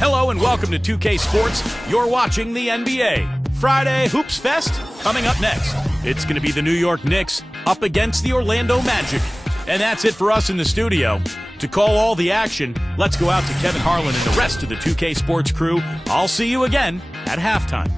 Hello and welcome to 2K Sports. You're watching the NBA. Friday Hoops Fest coming up next. It's going to be the New York Knicks up against the Orlando Magic. And that's it for us in the studio. To call all the action, let's go out to Kevin Harlan and the rest of the 2K Sports crew. I'll see you again at halftime.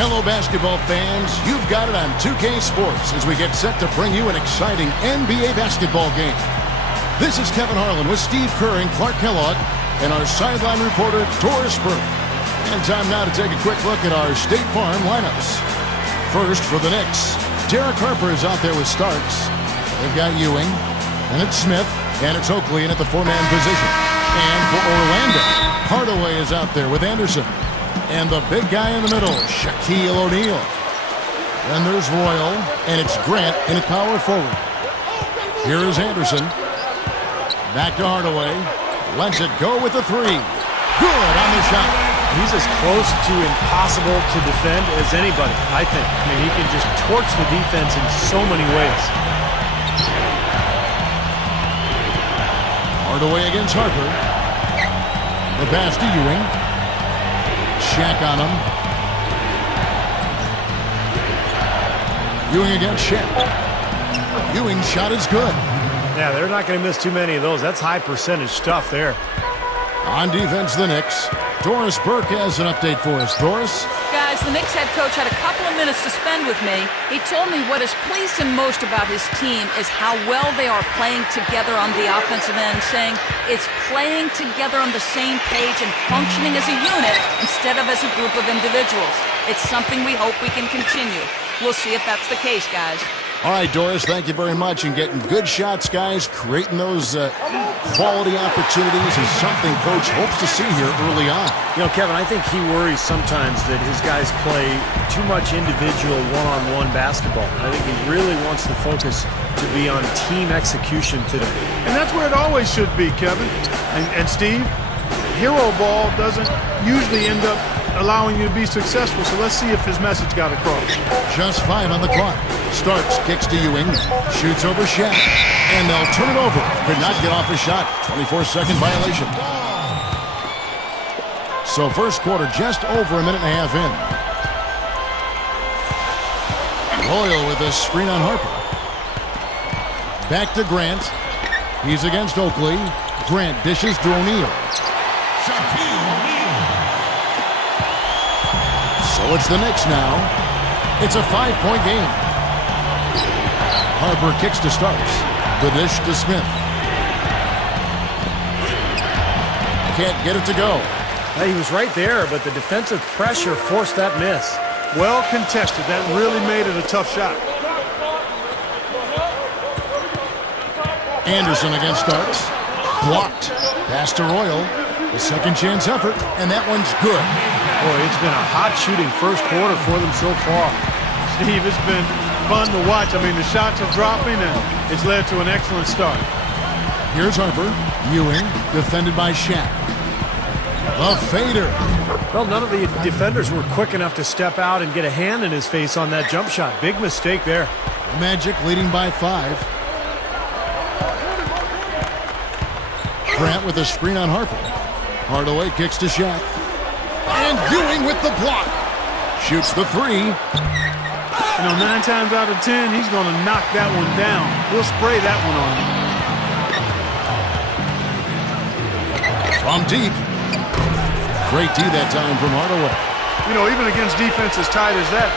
Hello, basketball fans. You've got it on 2K Sports as we get set to bring you an exciting NBA basketball game. This is Kevin Harlan with Steve Kerr and Clark Kellogg and our sideline reporter, Doris Burke. And time now to take a quick look at our State Farm lineups. First, for the Knicks, Derek Harper is out there with Starks. They've got Ewing, and it's Smith, and it's Oakley in at the four-man position. And for Orlando, Hardaway is out there with Anderson. And the big guy in the middle, Shaquille O'Neal. Then there's Royal, and it's Grant in at power forward. Here is Anderson. Back to Hardaway. Lets it go with the three. Good on the shot. He's as close to impossible to defend as anybody, I think. I mean, he can just torch the defense in so many ways. Hardaway against Harper. The pass to Ewing. Shaq on him. Ewing against Shaq. Ewing's shot is good. Yeah, they're not going to miss too many of those. That's high percentage stuff there. On defense, the Knicks. Doris Burke has an update for us. Doris? Guys, the Knicks head coach had a couple of minutes to spend with me. He told me what has pleased him most about his team is how well they are playing together on the offensive end, saying it's playing together on the same page and functioning as a unit instead of as a group of individuals. It's something we hope we can continue. We'll see if that's the case, guys. All right, Doris, thank you very much. And getting good shots, guys, creating those quality opportunities is something Coach hopes to see here early on. You know, Kevin, I think he worries sometimes that his guys play too much individual one-on-one basketball. I think he really wants the focus to be on team execution today. And that's where it always should be, Kevin. And Steve, hero ball doesn't usually end up allowing you to be successful, so let's see if his message got across. Just 5 on the clock. Starks, kicks to Ewing, shoots over Shaq, and they'll turn it over. Could not get off a shot. 24-second violation. So first quarter just over a minute and a half in. Royal with a screen on Harper. Back to Grant. He's against Oakley. Grant dishes to O'Neal. So it's the Knicks now. It's a 5-point game. Harper kicks to Starks. The dish to Smith. Can't get it to go. He was right there, but the defensive pressure forced that miss. Well contested. That really made it a tough shot. Anderson against Starks. Blocked. Pass to Royal. The second chance effort, and that one's good. Boy, it's been a hot shooting first quarter for them so far. Steve, it's been fun to watch. I mean, the shots are dropping, and it's led to an excellent start. Here's Harper. Ewing, defended by Shaq. A fader. Well, none of the defenders were quick enough to step out and get a hand in his face on that jump shot. Big mistake there. Magic leading by 5. Grant with a screen on Harper. Hardaway kicks to Shaq. And Ewing with the block. Shoots the three. You know, 9 times out of 10, he's going to knock that one down. He'll spray that one on him. From deep. Great D that time from Hardaway. You know, even against defense as tight as that,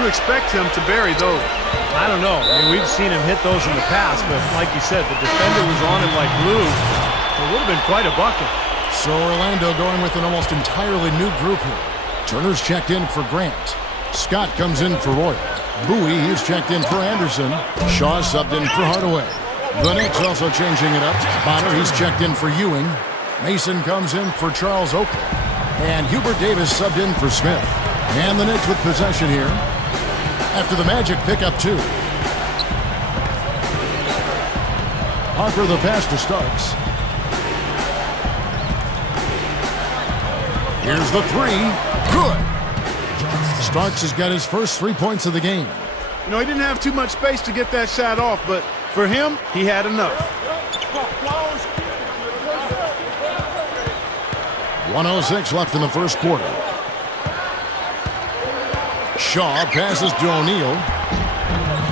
you expect him to bury those. I don't know. I mean, we've seen him hit those in the past, but like you said, the defender was on him like glue. It would have been quite a bucket. So Orlando going with an almost entirely new group here. Turner's checked in for Grant. Scott comes in for Royal. Bowie, he's checked in for Anderson. Shaw subbed in for Hardaway. The Knicks also changing it up. Bonner, he's checked in for Ewing. Mason comes in for Charles Oakley. And Hubert Davis subbed in for Smith. And the Knicks with possession here. After the Magic pick up 2. Harper the pass to Starks. Here's the three. Good. Starks has got his first 3 points of the game. You know, he didn't have too much space to get that shot off, but for him, he had enough. 1:06 left in the first quarter. Shaw passes to O'Neal.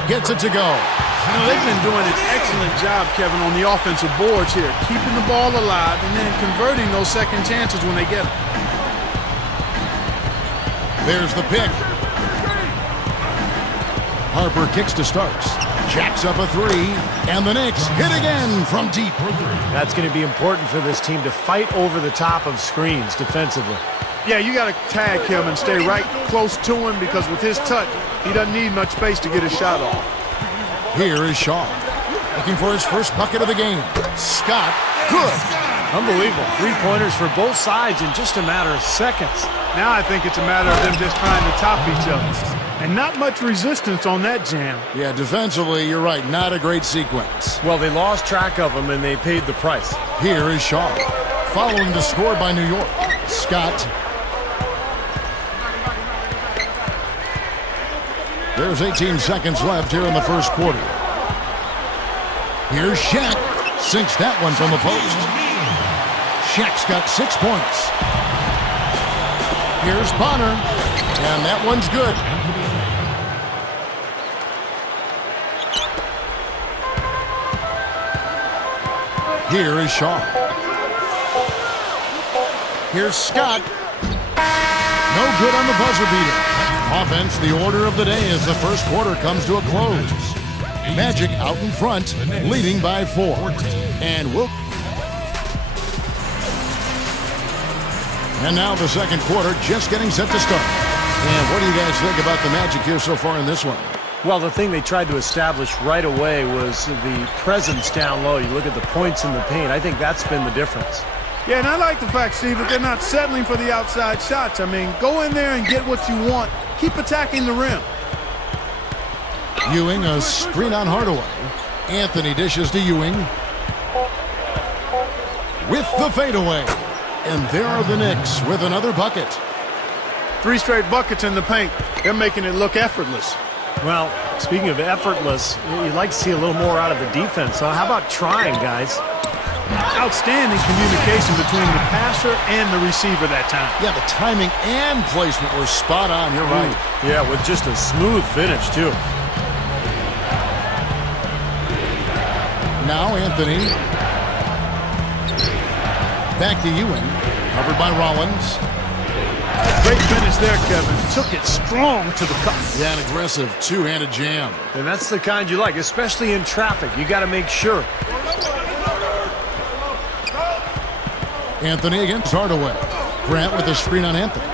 Gets it to go. You know, they've been doing an excellent job, Kevin, on the offensive boards here, keeping the ball alive and then converting those second chances when they get them. There's the pick. Harper kicks to Starks. Jacks up a three, and the Knicks hit again from deep. That's going to be important for this team to fight over the top of screens defensively. Yeah, you got to tag him and stay right close to him because with his touch, he doesn't need much space to get his shot off. Here is Shaw, looking for his first bucket of the game. Scott, good. Unbelievable. 3-pointers for both sides in just a matter of seconds. Now I think it's a matter of them just trying to top each other. And not much resistance on that jam. Yeah, defensively, you're right. Not a great sequence. Well, they lost track of him, and they paid the price. Here is Shaw, following the score by New York. Scott. There's 18 seconds left here in the first quarter. Here's Shaq. Sinks that one from the post. Shaq's got 6 points. Here's Bonner. And that one's good. Here is Shaw. Here's Scott. No good on the buzzer beater. Offense, the order of the day as the first quarter comes to a close. Magic out in front, leading by 4. And now the second quarter just getting set to start. And what do you guys think about the Magic here so far in this one? Well, the thing they tried to establish right away was the presence down low. You look at the points in the paint. I think that's been the difference. Yeah, and I like the fact, Steve, that they're not settling for the outside shots. I mean, go in there and get what you want. Keep attacking the rim. Ewing, a screen on Hardaway. Anthony dishes to Ewing. With the fadeaway. And there are the Knicks with another bucket. 3 straight buckets in the paint. They're making it look effortless. Well, speaking of effortless, you'd like to see a little more out of the defense. So how about trying, guys? Outstanding communication between the passer and the receiver that time. Yeah, the timing and placement were spot on. You're right. Yeah, with just a smooth finish, too. Now Anthony. Back to Ewing. Covered by Rollins. Great finish there, Kevin. Took it strong to the cup. Yeah, an aggressive two-handed jam. And that's the kind you like, especially in traffic. You got to make sure. Anthony against Hardaway. Grant with a screen on Anthony.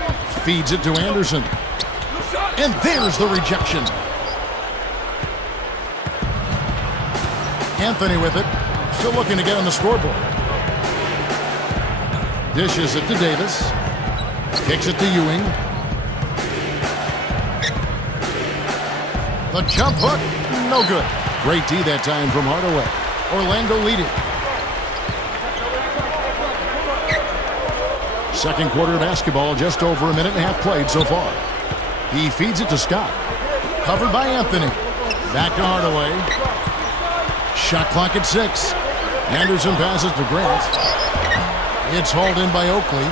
Feeds it to Anderson. And there's the rejection. Anthony with it. Still looking to get on the scoreboard. Dishes it to Davis. Kicks it to Ewing. The jump hook. No good. Great D that time from Hardaway. Orlando leading. Second quarter of basketball, just over a minute and a half played so far. He feeds it to Scott. Covered by Anthony. Back to Hardaway. Shot clock at 6. Anderson passes to Grant. It's hauled in by Oakley.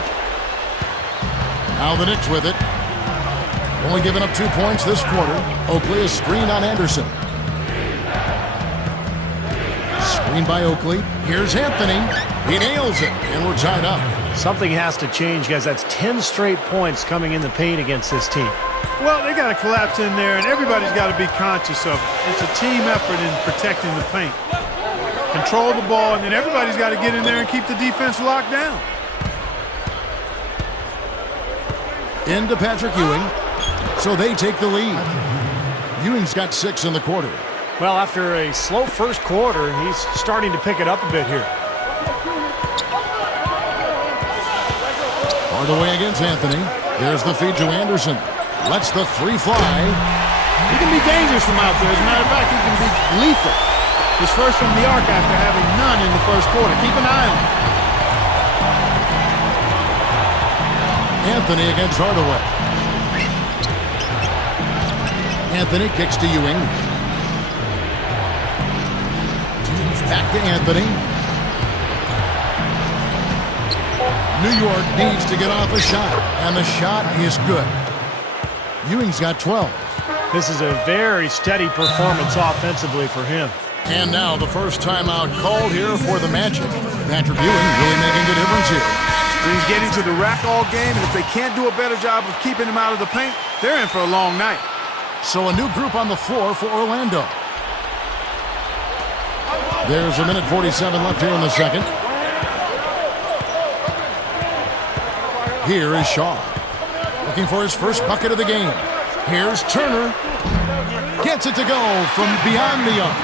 Now the Knicks with it. Only giving up 2 points this quarter. Oakley is screened on Anderson. Screened by Oakley. Here's Anthony. He nails it, and we're tied up. Something has to change, guys. That's 10 straight points coming in the paint against this team. Well, they got to collapse in there, and everybody's got to be conscious of it. It's a team effort in protecting the paint. Control the ball, and then everybody's got to get in there and keep the defense locked down. Into Patrick Ewing. So they take the lead. Ewing's got 6 in the quarter. Well, after a slow first quarter, he's starting to pick it up a bit here. Hardaway against Anthony. There's the feed to Anderson. Lets the 3 fly. He can be dangerous from out there. As a matter of fact, he can be lethal. His first from the arc after having none in the first quarter. Keep an eye on him. Anthony against Hardaway. Anthony kicks to Ewing. Back to Anthony. New York needs to get off a shot, and the shot is good. Ewing's got 12. This is a very steady performance offensively for him. And now the first timeout called here for the Magic. Patrick Ewing really making the difference here. He's getting to the rack all game, and if they can't do a better job of keeping him out of the paint, they're in for a long night. So a new group on the floor for Orlando. There's a minute 47 left here in the second. Here is Shaw, looking for his first bucket of the game. Here's Turner. Gets it to go from beyond the arc.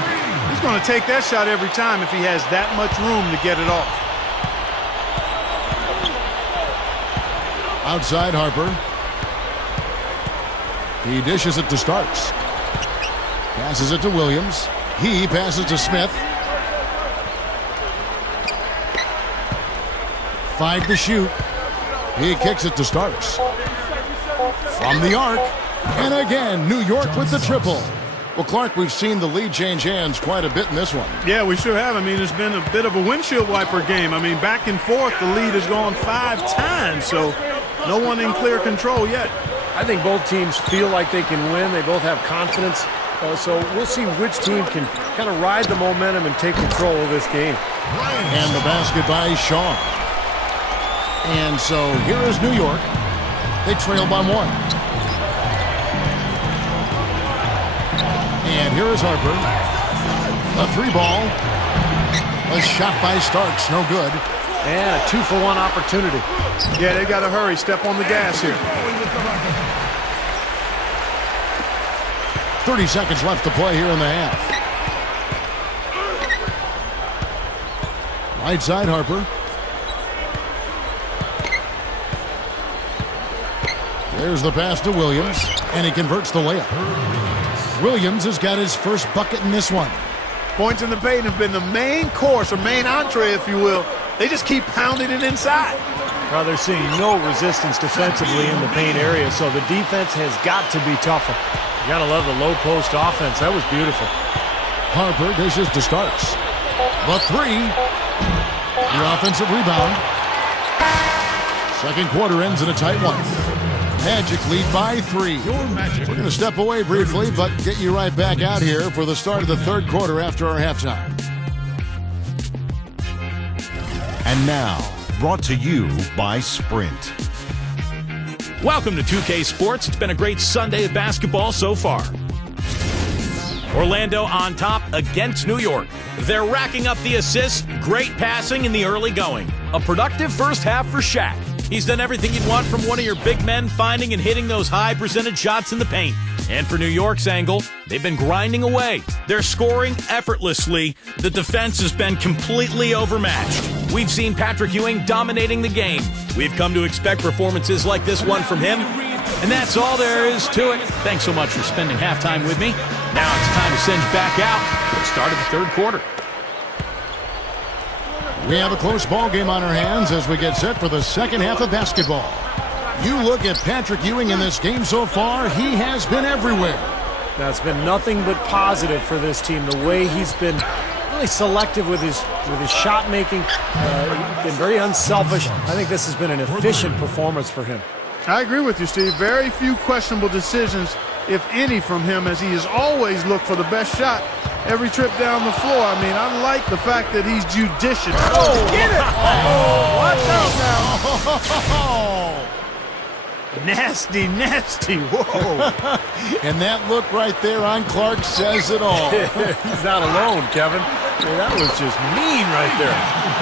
He's going to take that shot every time if he has that much room to get it off. Outside Harper. He dishes it to Starks. Passes it to Williams. He passes to Smith. 5 to shoot. He kicks it to Starks. From the arc. And again, New York with the triple. Well, Clark, we've seen the lead change hands quite a bit in this one. Yeah, we sure have. I mean, it's been a bit of a windshield wiper game. I mean, back and forth, the lead has gone 5 times, so no one in clear control yet. I think both teams feel like they can win. They both have confidence. So we'll see which team can kind of ride the momentum and take control of this game. And the basket by Shaw. And so here is New York. They trail by 1. And here is Harper. A 3-ball. A shot by Starks. No good. And a 2-for-1 opportunity. Yeah, they got to hurry. Step on the gas here. 30 seconds left to play here in the half. Right side Harper. There's the pass to Williams, and he converts the layup. Williams has got his first bucket in this one. Points in the paint have been the main course, or main entree, if you will. They just keep pounding it inside. Well, they're seeing no resistance defensively in the paint area, so the defense has got to be tougher. You got to love the low post offense. That was beautiful. Harper dishes to Starks. The 3. The offensive rebound. Second quarter ends in a tight one. Magic lead by 3. We're going to step away briefly, but get you right back out here for the start of the third quarter after our halftime. And now, brought to you by Sprint. Welcome to 2K Sports. It's been a great Sunday of basketball so far. Orlando on top against New York. They're racking up the assists, great passing in the early going. A productive first half for Shaq. He's done everything you'd want from one of your big men, finding and hitting those high percentage shots in the paint. And for New York's angle, they've been grinding away. They're scoring effortlessly. The defense has been completely overmatched. We've seen Patrick Ewing dominating the game. We've come to expect performances like this one from him. And that's all there is to it. Thanks so much for spending halftime with me. Now it's time to send you back out for the start of the third quarter. We have a close ball game on our hands as we get set for the second half of basketball. You look at Patrick Ewing in this game so far, he has been everywhere. Now, it's been nothing but positive for this team. The way he's been really selective with his shot making, been very unselfish. I think this has been an efficient performance for him. I agree with you, Steve. Very few questionable decisions, if any, from him, as he has always looked for the best shot every trip down the floor. I mean, I like the fact that he's judicious. Oh, get it! Oh, watch out now. Nasty, nasty. Whoa. And that look right there on Clark says it all. He's not alone, Kevin. That was just mean right there.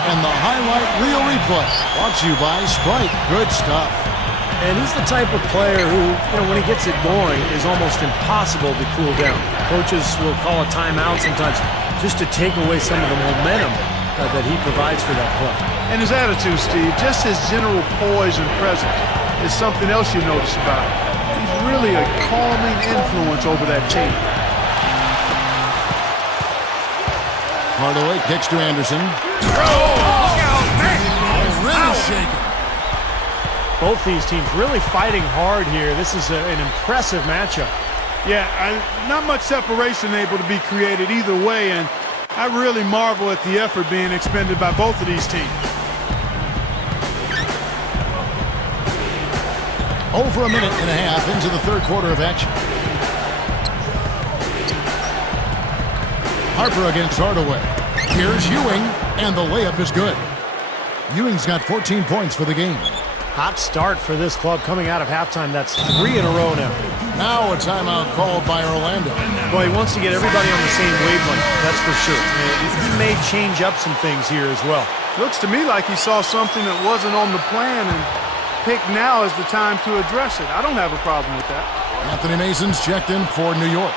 And the highlight reel replay brought to you by Sprite. Good stuff. And he's the type of player who, when he gets it going, is almost impossible to cool down. Coaches will call a timeout sometimes just to take away some of the momentum that he provides for that play. And his attitude, Steve, just his general poise and presence is something else you notice about him. He's really a calming influence over that team. Hardaway kicks to Anderson. Really shaking. Both these teams really fighting hard here. This is an impressive matchup. Yeah, not much separation able to be created either way, and I really marvel at the effort being expended by both of these teams. Over a minute and a half into the third quarter of action. Harper against Hardaway. Here's Ewing, and the layup is good. Ewing's got 14 points for the game. Hot start for this club coming out of halftime. That's 3 in a row now. Now a timeout called by Orlando. Well, he wants to get everybody on the same wavelength, that's for sure. He may change up some things here as well. Looks to me like he saw something that wasn't on the plan and picked now as the time to address it. I don't have a problem with that. Anthony Mason's checked in for New York.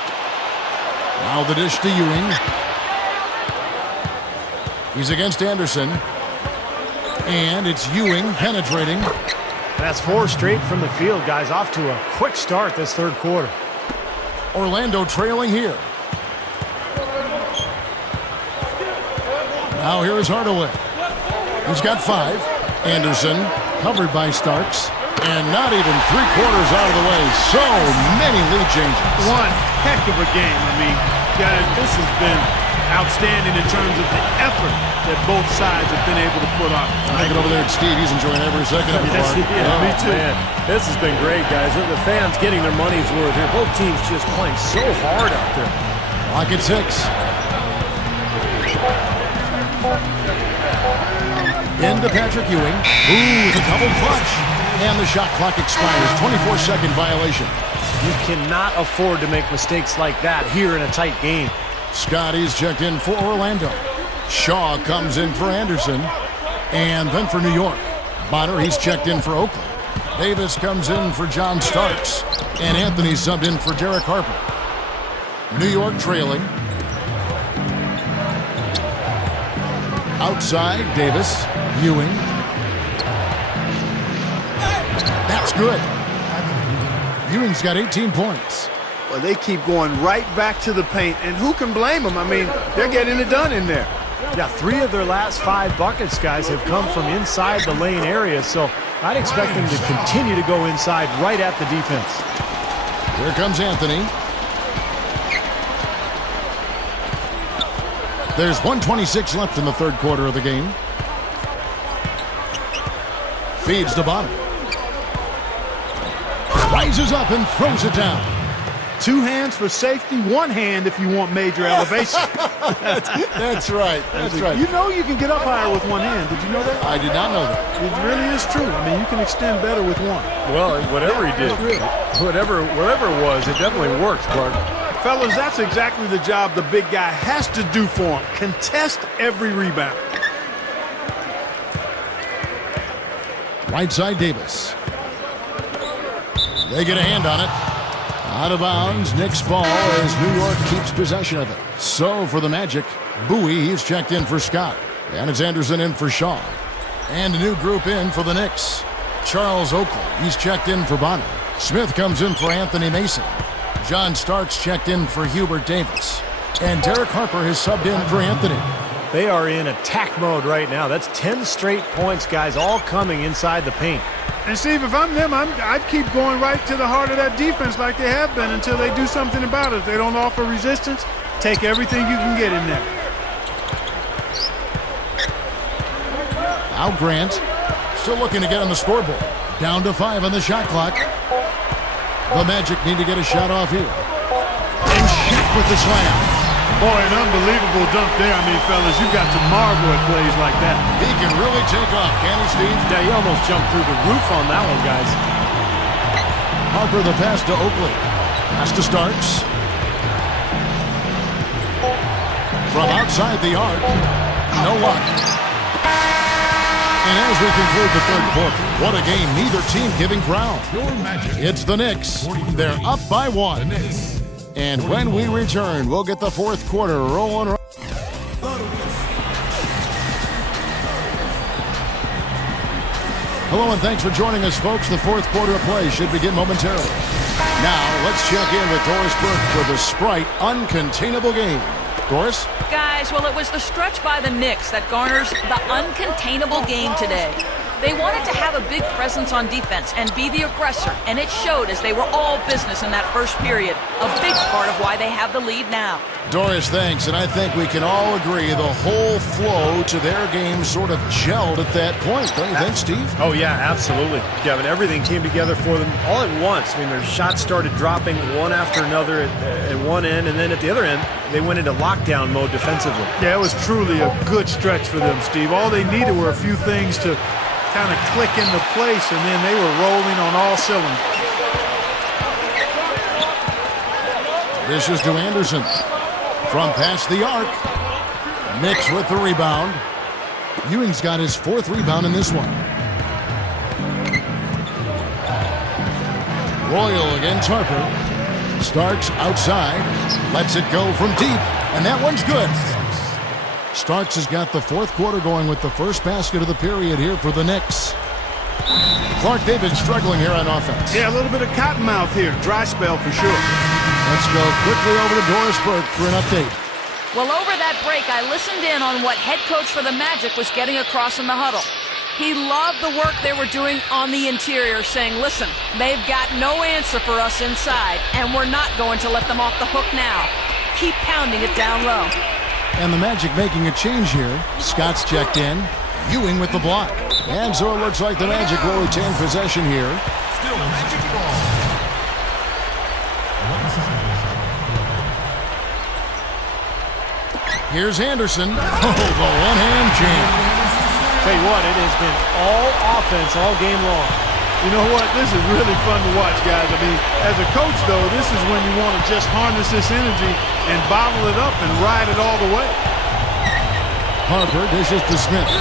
Now the dish to Ewing. He's against Anderson. And it's Ewing penetrating. That's 4 straight from the field, guys. Off to a quick start this third quarter. Orlando trailing here. Now here is Hardaway. He's got 5. Anderson covered by Starks. And not even 3 quarters out of the way. So many lead changes. One heck of a game. I mean, guys, this has been outstanding in terms of the effort that both sides have been able to put on. I get over there at Steve. He's enjoying every second of it. Me too. Man, this has been great, guys. The fans getting their money's worth here. Both teams just playing so hard out there. Clock at 6. Into Patrick Ewing. Ooh, the double clutch. And the shot clock expires. 24-second violation. You cannot afford to make mistakes like that here in a tight game. Scotty's checked in for Orlando. Shaw comes in for Anderson. And then for New York. Bonner, he's checked in for Oakland. Davis comes in for John Starks. And Anthony subbed in for Derek Harper. New York trailing. Outside, Davis. Ewing. That's good. Ewing's got 18 points. Well, they keep going right back to the paint, and who can blame them? I mean, they're getting it done in there. Yeah, 3 of their last 5 buckets, guys, have come from inside the lane area, so I'd expect them to continue to go inside right at the defense. Here comes Anthony. There's 1:26 left in the third quarter of the game. Feeds to Bonner. Rises up and throws it down. 2 hands for safety, 1 hand if you want major elevation. That's right. That's right. You know you can get up higher with 1 hand. Did you know that? I did not know that. It really is true. I mean, you can extend better with 1. Well, whatever he did, whatever it was, it definitely worked, Clark. Fellas, that's exactly the job the big guy has to do for him. Contest every rebound. Right side, Davis. They get a hand on it. Out of bounds, Knicks ball as New York keeps possession of it. So for the Magic, Bowie, he's checked in for Scott. And it's Anderson in for Shaw. And a new group in for the Knicks. Charles Oakley, he's checked in for Bonner. Smith comes in for Anthony Mason. John Starks checked in for Hubert Davis. And Derek Harper has subbed in for Anthony. They are in attack mode right now. That's 10 straight points, guys, all coming inside the paint. And Steve, if I'm them, I'd keep going right to the heart of that defense like they have been until they do something about it. If they don't offer resistance, take everything you can get in there. Now Grant, still looking to get on the scoreboard. Down to 5 on the shot clock. The Magic need to get a shot off here. And Shaq with the slam. Boy, an unbelievable dunk there. I mean, fellas, you've got to marvel at plays like that. He can really take off, can't he, Steve? Yeah, he almost jumped through the roof on that one, guys. Harper the pass to Oakley. Pass to Starks. From outside the arc. No luck. And as we conclude the third quarter, what a game, neither team giving ground. It's the Knicks. They're up by 1. And when we return, we'll get the fourth quarter rolling. Hello and thanks for joining us, folks. The fourth quarter of play should begin momentarily. Now, let's check in with Doris Burke for the Sprite Uncontainable Game. Doris? Guys, well, it was the stretch by the Knicks that garners the uncontainable game today. They wanted to have a big presence on defense and be the aggressor, and it showed as they were all business in that first period. A big part of why they have the lead now. Doris, thanks. And I think we can all agree the whole flow to their game sort of gelled at that point. Don't you think, Steve? Oh, yeah, absolutely, Kevin. Everything came together for them all at once. I mean, their shots started dropping one after another at one end, and then at the other end, they went into lockdown mode defensively. Yeah, it was truly a good stretch for them, Steve. All they needed were a few things to kind of click into place, and then they were rolling on all cylinders. This is to Anderson. From past the arc. Knicks with the rebound. Ewing's got his 4th rebound in this one. Royal against Harper. Starks outside. Lets it go from deep. And that one's good. Starks has got the 4th quarter going with the first basket of the period here for the Knicks. Clark, they've been struggling here on offense. Yeah, a little bit of cottonmouth here. Dry spell for sure. Let's go quickly over to Doris Burke for an update. Well, over that break, I listened in on what head coach for the Magic was getting across in the huddle. He loved the work they were doing on the interior, saying, listen, they've got no answer for us inside, and we're not going to let them off the hook now. Keep pounding it down low. And the Magic making a change here. Scott's checked in. Ewing with the block. And so it looks like the Magic will retain possession here. Still Magic ball. Here's Anderson. Oh, the one-hand jam. Tell you what, it has been all offense all game long. You know what? This is really fun to watch, guys. I mean, as a coach, though, this is when you want to just harness this energy and bottle it up and ride it all the way. Harper dishes to Smith.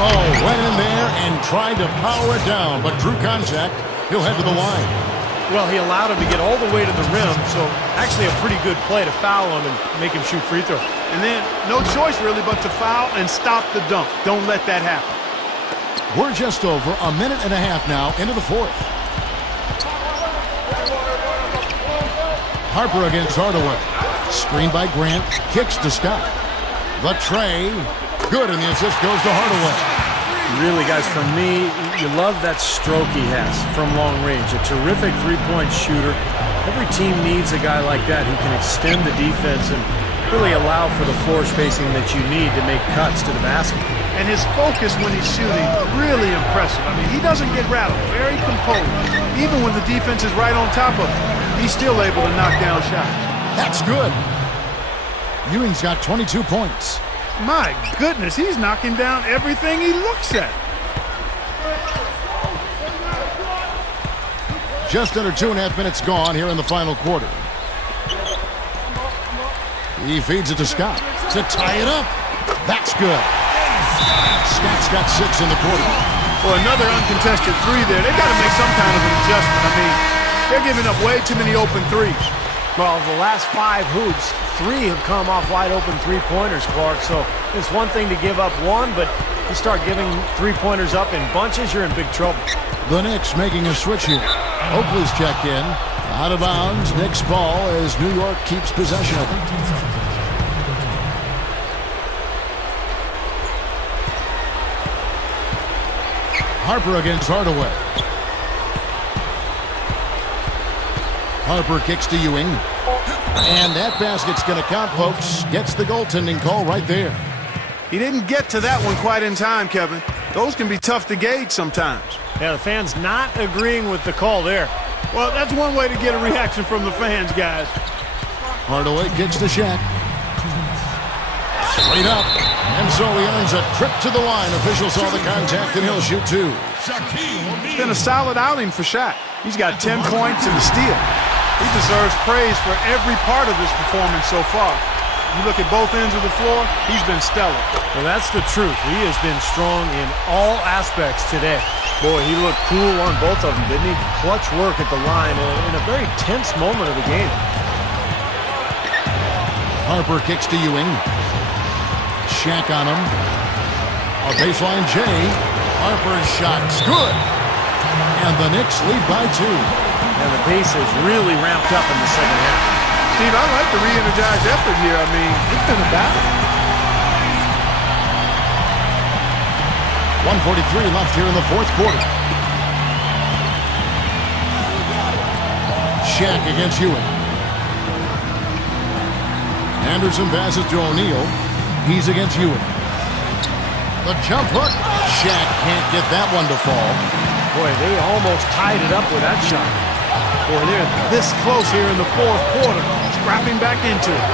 Oh, went in there and tried to power it down, but drew contact. He'll head to the line. Well, he allowed him to get all the way to the rim, so actually a pretty good play to foul him and make him shoot free throws. And then no choice really but to foul and stop the dunk. Don't let that happen. We're just over a minute and a half now into the 4th. Harper against Hardaway. Screen by Grant. Kicks to Scott. The tray. Good, and the assist goes to Hardaway. Really, guys, for me, you love that stroke he has from long range. A terrific three-point shooter. Every team needs a guy like that who can extend the defense and really allow for the floor spacing that you need to make cuts to the basket. And his focus when he's shooting, really impressive. I mean, he doesn't get rattled. Very composed. Even when the defense is right on top of him, he's still able to knock down shots. That's good. Ewing's got 22 points. My goodness, he's knocking down everything he looks at. Just under 2.5 minutes gone here in the final quarter. He feeds it to Scott to tie it up. That's good. Scott's got 6 in the quarter. Well, another uncontested 3 there. They've got to make some kind of an adjustment. I mean, they're giving up way too many open 3s. Well, the last 5 hoops, 3 have come off wide-open three-pointers, Clark. So it's one thing to give up one, but you start giving three-pointers up in bunches, you're in big trouble. The Knicks making a switch here. Oakley's checked in. Out of bounds, Knicks ball as New York keeps possession of it. Harper against Hardaway. Harper kicks to Ewing. And that basket's going to count, folks. Gets the goaltending call right there. He didn't get to that one quite in time, Kevin. Those can be tough to gauge sometimes. Yeah, the fans not agreeing with the call there. Well, that's one way to get a reaction from the fans, guys. Hardaway kicks to Shaq. Straight up. And so he earns a trip to the line. Officials saw the contact, and he'll shoot 2. It's been a solid outing for Shaq. He's got 10 points and a steal. He deserves praise for every part of his performance so far. You look at both ends of the floor, he's been stellar. Well, that's the truth. He has been strong in all aspects today. Boy, he looked cool on both of them, didn't he? Clutch work at the line in a very tense moment of the game. Harper kicks to Ewing. Shaq on him. A baseline J. Harper's shot's good. And the Knicks lead by 2. And the pace has really ramped up in the second half. Steve, I like the re-energized effort here. I mean, it's been a battle. 1:43 left here in the fourth quarter. Shaq against Ewing. Anderson passes to O'Neal. He's against Ewing. The jump hook. Shaq can't get that one to fall. Boy, they almost tied it up with that shot. Boy, they're this close here in the fourth quarter. Scrapping back into it.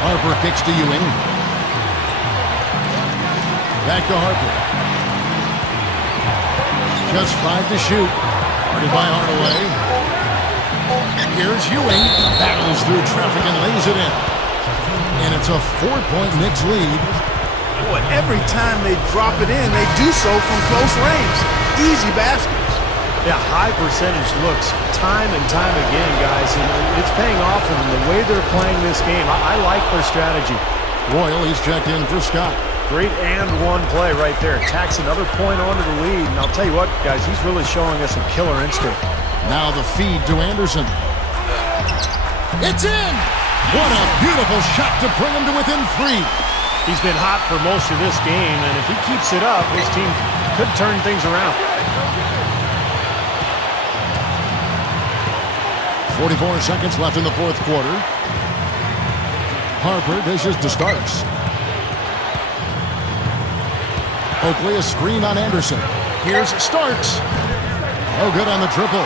Harper kicks to Ewing. Back to Harper. Just 5 to shoot. Guarded by Hardaway. Here's Ewing. Battles through traffic and lays it in. And it's a 4-point Knicks lead. Boy, every time they drop it in, they do so from close range. Easy baskets. Yeah, high percentage looks time and time again, guys. And it's paying off in the way they're playing this game. I like their strategy. Royal, he's checked in for Scott. Great and one play right there. Tacks another point onto the lead. And I'll tell you what, guys, he's really showing us a killer instinct. Now the feed to Anderson. It's in! What a beautiful shot to bring him to within 3. He's been hot for most of this game, and if he keeps it up, his team could turn things around. 44 seconds left in the fourth quarter. Harper dishes to Starks. Oakley a screen on Anderson. Here's Starks. No good on the triple.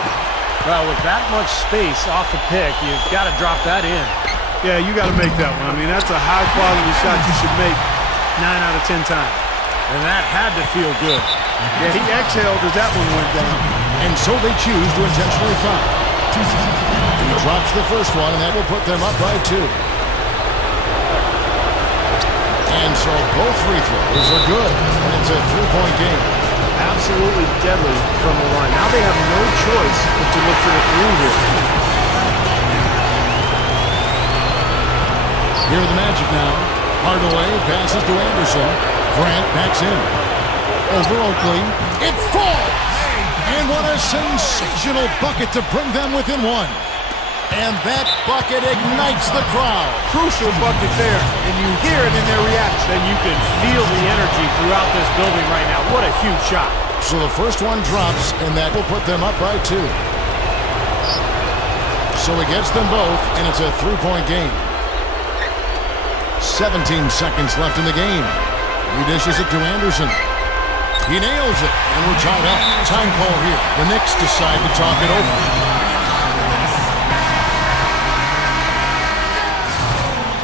Well, with that much space off the pick, you've got to drop that in. Yeah, you got to make that one. I mean, that's a high-quality shot you should make 9 out of 10 times. And that had to feel good. Yeah, he exhaled as that one went down. And so they choose to intentionally foul. He drops the first one, and that will put them up by 2. And so both free throws are good. And it's a 3-point game. Absolutely deadly from the line. Now they have no choice but to look for the 3 here. Here are the Magic now. Hardaway passes to Anderson. Grant backs in. Over Oakley. It falls! And what a sensational bucket to bring them within 1. And that bucket ignites the crowd. Crucial bucket there, and you hear it in their reaction. And you can feel the energy throughout this building right now. What a huge shot. So the first one drops, and that will put them up by 2. So he gets them both, and it's a 3-point game. 17 seconds left in the game. He dishes it to Anderson. He nails it, and we're tied up. Time call here. The Knicks decide to talk it over.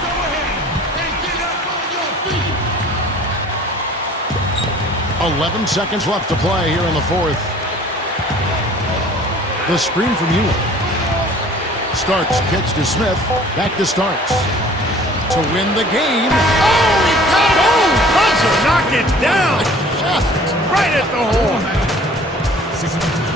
Go ahead and get up on your feet. 11 seconds left to play here in the fourth. The screen from Ewing. Starks kicks to Smith. Back to Starks. To win the game. Oh, he got it! Oh, buzzer! Knock it down! Right at the horn.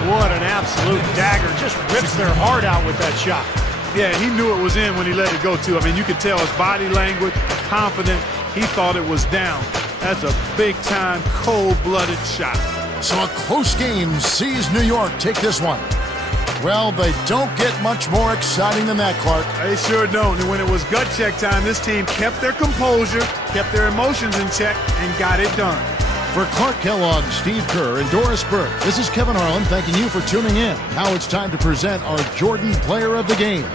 What an absolute dagger. Just rips their heart out with that shot. Yeah, he knew it was in when he let it go, too. I mean, you could tell his body language, confident. He thought it was down. That's a big-time, cold-blooded shot. So a close game sees New York take this one. Well, they don't get much more exciting than that, Clark. They sure don't. And when it was gut check time, this team kept their composure, kept their emotions in check, and got it done. For Clark Kellogg, Steve Kerr, and Doris Burke, this is Kevin Harlan thanking you for tuning in. Now it's time to present our Jordan Player of the Game.